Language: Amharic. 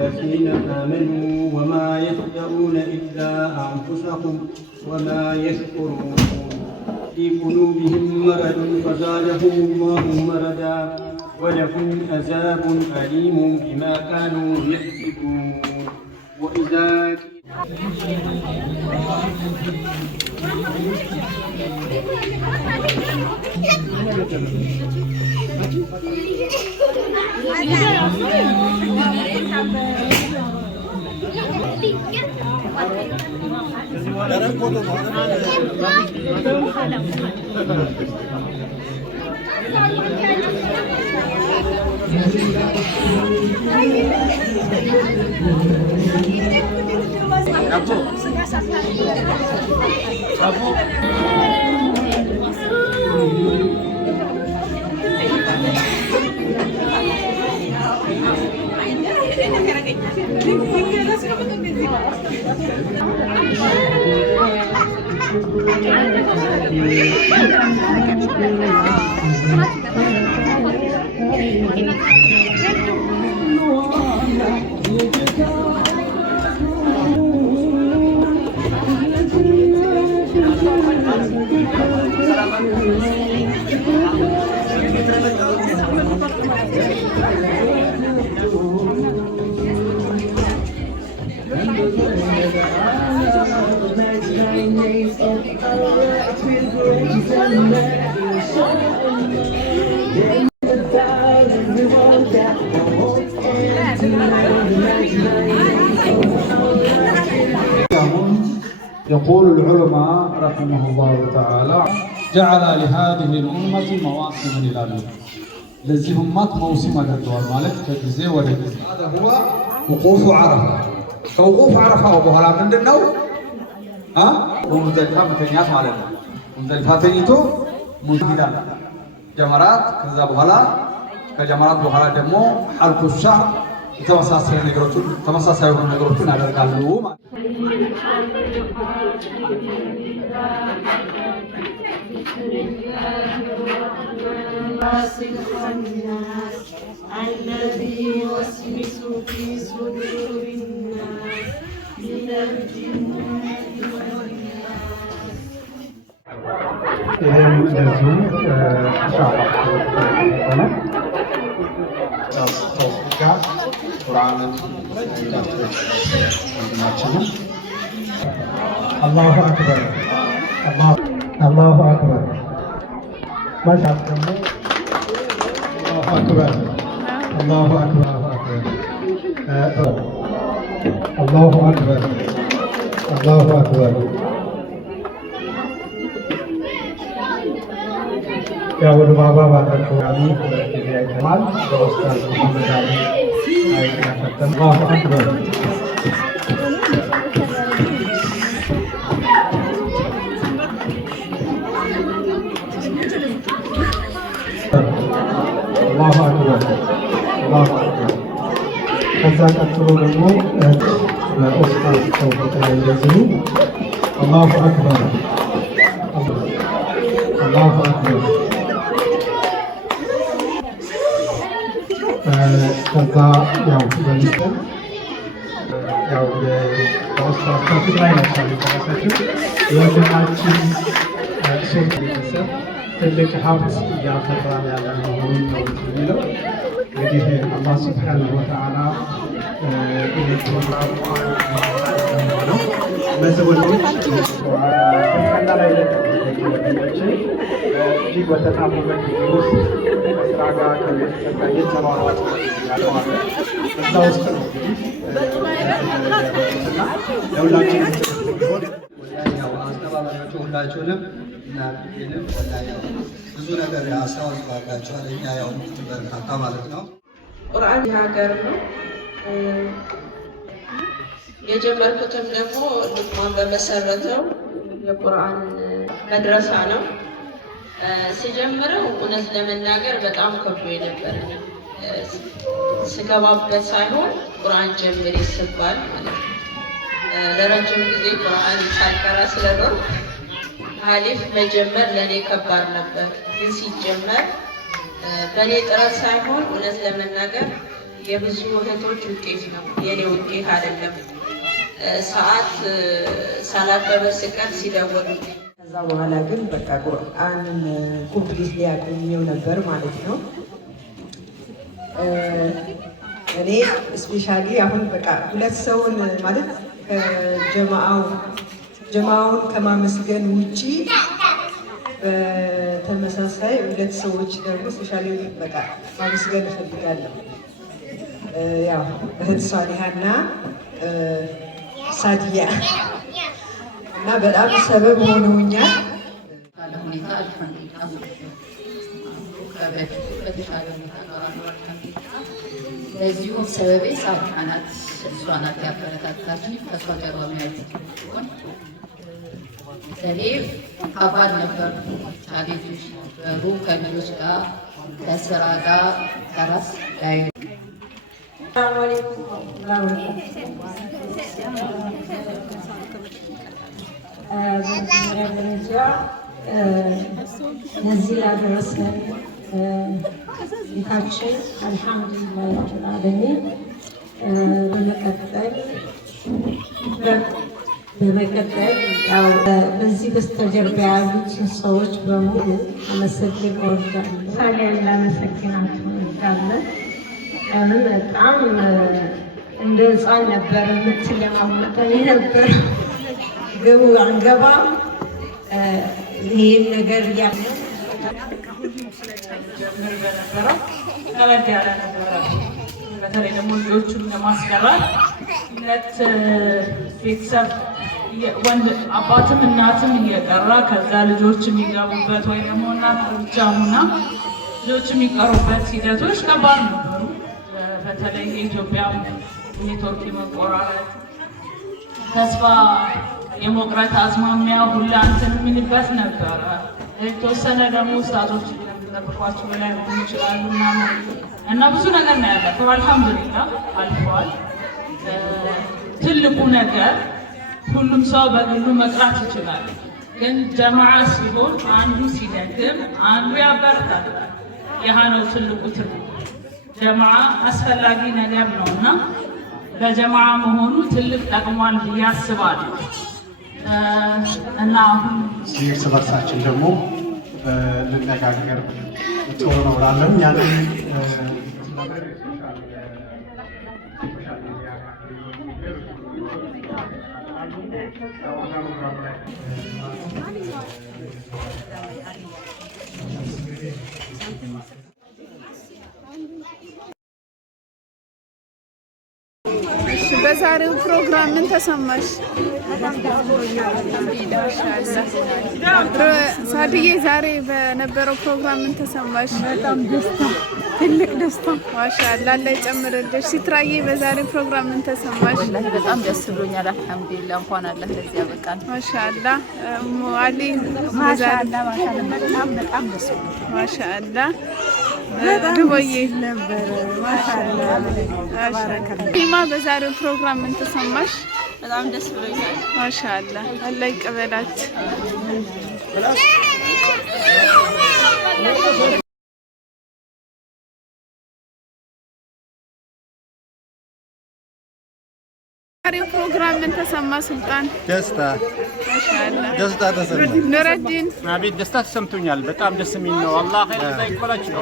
الذين آمنوا وما يخدعون إلا أنفسهم وما يشعرون في قلوبهم مرض فزادهم الله مرضا ولهم عذاب أليم بما كانوا يكذبون وإذا يقول العلماء رحمه الله تعالى جعل لهذه الأمة مواسم للأمر لذي همات موسم الدوار مالك كجزء ولجزء هذا هو وقوف عرفة فوقوف عرفة وبهلا من النو ومزدلفة متنيات مالنا مزدلفة تنيتو مزدلفة جمرات كذا بهلا كجمرات بهلا دمو حلق الشعب ተመሳሳይ ነገሮችን አደርጋለሁ ማለት الذي يوسوس في صدور الناس من الجنة والناس. ይህም እንደዚሁ ተውፊቃ ቁርአንን ወንድማችንም አላሁ አክበር አላሁ አክበር ማሻአላ ደግሞ አላሁ አክበር አላሁ አክበር አላሁ አክበር አላሁ አክበር ያው ወደ ባባ ባደረገው ሁለት ጊዜ አይተናል። በኡስታዝ መሐመድ አሊ አይተናል። አላሁ አክበር አላሁ አክበር አላሁ አክበር። ከዛ ቀጥሎ ደግሞ በኡስታዝ ተውፊቅ ላይ እንደዚሁ አላሁ አክበር አላሁ አክበር። ከዛ ያው በሚስጥር ያው በኡስታዝ ተውፊቅ ላይ ናቸው የደረሰችው የወንድማችን ሶስት ቤተሰብ ትልቅ ሀብት እያፈራ ያለ መሆኑን ነው የሚለው። እንግዲህ አላህ ሱብሓነሁ ወተዓላ ፕሮግራም ነው እነዚህ ወንዶች ከና ላይ እጅግ በተጣሙበት ጊዜ ውስጥ ከስራ ጋር ከቤተሰብ ጋር እየተሯሯጡ ያለዋለ እዛ ውስጥ ነው እንግዲህ ለሁላችን አስተባባሪዎቹ ሁላችሁንም እና ንም ብዙ ነገር አስተዋጽኦ አድርጋችኋል። እኛ ያው በርካታ ማለት ነው። ቁርአን ሀገር ነው የጀመርኩትም ደግሞ ልቅማን በመሰረተው የቁርአን መድረሳ ነው። ሲጀምረው እውነት ለመናገር በጣም ከብዶ የነበረ ስገባበት ሳይሆን ቁርአን ጀምሪ ስባል ማለት ነው። ለረጅም ጊዜ ቁርአን ሳልቀራ ስለኖር አሊፍ መጀመር ለኔ ከባድ ነበር። ግን ሲጀመር በእኔ ጥረት ሳይሆን እውነት ለመናገር የብዙ እህቶች ውጤት ነው፣ የኔ ውጤት አይደለም። ሰዓት ሳላበበ ስቀር ሲደወሉልኝ ከዛ በኋላ ግን በቃ ቁርአንን ኮምፕሊት ሊያገኘው ነበር ማለት ነው። እኔ ስፔሻሊ አሁን በቃ ሁለት ሰውን ማለት ጀማውን ከማመስገን ውጪ በተመሳሳይ ሁለት ሰዎች ደግሞ ስፔሻሊ በቃ ማመስገን እፈልጋለሁ። ያው እህት ሷሊሃና ሳዲያ እና በጣም ሰበብ ሆነውኛል። ባለ ሁኔታ አልሐምዱሊላህ በተሻለ ሁኔታ ለዚሁም ሰበቤ ሳዲያ ናት። እሷ ናት ያበረታታችኝ። ከእሷ ጀርባ ማየት ሲሆን ለእኔ ከባድ ነበር። ቻሌንጆች ነበሩ ከልጆች ጋር፣ ከስራ ጋር፣ ከራስ ላይ በመጀመሪያ ደረጃ ለዚህ ያደረሰን ጌታችን አልሐምዱሊላህ ረብል ዓለሚን። በመቀጠል ያው በዚህ በስተጀርባ ያሉት ሰዎች በሙሉ አመሰግን እወዳለሁ። ሳሊያን ላመሰግናት እወዳለሁ። ለምን በጣም እንደ ሕፃን ነበር የምትለማመጠኝ ነበር። ግቡ አንገባም ይህን ነገር እያለ ጀምር በነበረው ከበድ ያለ ነበረ። በተለይ ደግሞ ልጆቹን ለማስገባት ሁለት ቤተሰብ ወንድ አባትም እናትም እየቀራ ከዛ ልጆች የሚገቡበት ወይ ደግሞ እናት ብቻ ሆና ልጆች የሚቀሩበት ሂደቶች ከባድ ነበሩ። በተለይ የኢትዮጵያ ኔትወርክ የመቆራረጥ ተስፋ የመቁረጥ አዝማሚያ ሁላ እንትን የምንበት ነበረ። የተወሰነ ደግሞ ስታቶች የሚጠብቋቸው በላይ ሆኑ ይችላሉ እና ብዙ ነገር ነው ያለፈው። አልሐምዱሊላህ አልፈዋል። ትልቁ ነገር ሁሉም ሰው በግሉ መቅራት ይችላል፣ ግን ጀማዓ ሲሆን አንዱ ሲደግም አንዱ ያበረታታል። ይህ ነው ትልቁ ትርጉም። ጀማዓ አስፈላጊ ነገር ነው እና በጀማዓ መሆኑ ትልቅ ጠቅሟል ብዬ አስባለሁ። እና አሁን እርስ በርሳችን ደግሞ ልነጋገር ጥሩ ነው እላለሁ። ያንን በዛሬው ፕሮግራም ምን ተሰማሽ? ሳድዬ ዛሬ በነበረው ፕሮግራም ምን ተሰማሽ? በጣም ደስታ፣ ትልቅ ደስታ። ማሻአላ አላህ ይጨምርልሽ። ሲትራዬ በዛሬው ፕሮግራም ምን ተሰማሽ? በጣም ደስ ብሎኛል። አልሐምዱሊላህ እንኳን አላህ ለዚህ ያበቃን። ማሻአላ ሙአሊ ማሻአላ በጣም ደስ ብሎኛል። ማሻአላ ግቦዬ ነበር። ማሻአላ ኢማ በዛሬው ፕሮግራም ምን ተሰማሽ? በጣም ደስ ብሎኛል። ማሻአላ አላህ ይቀበላት። ዛሬው ፕሮግራም ምን ተሰማ ሱልጣን? ደስታ ተሰማኝ። ኑረዲን አቤት ደስታ ተሰምቶኛል። በጣም ደስ የሚል ነው። አላህ ኸይር ይክፈላችሁ።